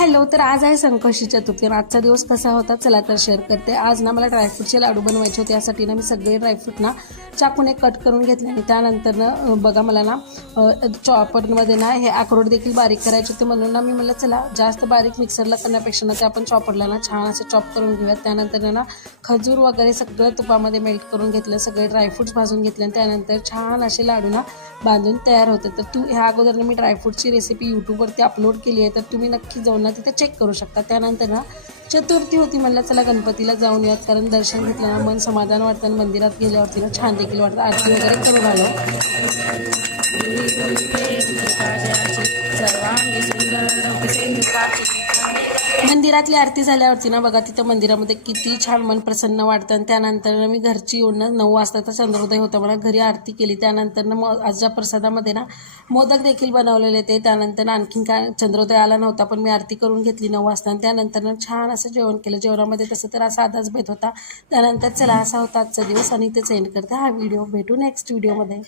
Hello. तर आज आहे संकष्टी चतुर्थी आणि आजचा दिवस कसा होता चला तर शेअर करते. आज ना मला ड्रायफ्रूटचे लाडू बनवायचे होते. यासाठी ना मी सगळे ड्रायफ्रूट ना चाकूने कट करून घेतले आणि त्यानंतर ना बघा मला ना चॉपरमध्ये ना हे अक्रोड देखील बारीक करायचे होते. म्हणून ना मी म्हणलं चला जास्त बारीक मिक्सरला करण्यापेक्षा ना ते आपण चॉपरला ना छान असं चॉप करून घेऊयात. त्यानंतर ना खजूर वगैरे सगळं तुपामध्ये मेल्ट करून घेतलं, सगळे ड्रायफ्रूट्स भाजून घेतले आणि त्यानंतर छान असे लाडू ना बांधून तयार होते. तर ह्या अगोदर मी ड्रायफ्रूटची रेसिपी यूट्यूबवरती अपलोड केली आहे, तर तुम्ही नक्की जाऊन ना तिथे चेक करू शकता. त्यानंतर ना चतुर्थी होती, म्हणलं चला गणपतीला जाऊन यात, कारण दर्शन घेतलं ना मन समाधान वाटतं आणि मंदिरात गेल्यावरती ना छान देखील वाटतं. आरती वगैरे करून आलो. मंदिरातली आरती झाल्यावरती ना बघा तिथं मंदिरामध्ये किती छान मन प्रसन्न वाटतं. आणि त्यानंतर मी घरची येऊन ना 9 वाजता चंद्रोदय होता, मला घरी आरती केली. त्यानंतर ना मग आजच्या प्रसादामध्ये ना मोदक देखील बनवलेले ते. त्यानंतर आणखीन काय चंद्रोदय आला नव्हता, पण मी आरती करून घेतली 9 वाजता आणि त्यानंतर ना छान असं जेवण केलं. जेवणामध्ये तसं तर साधाच बेत होता. त्यानंतर चला असा होता आजचा दिवस आणि इथेच एंड करते हा व्हिडिओ. भेटू नेक्स्ट व्हिडिओमध्ये.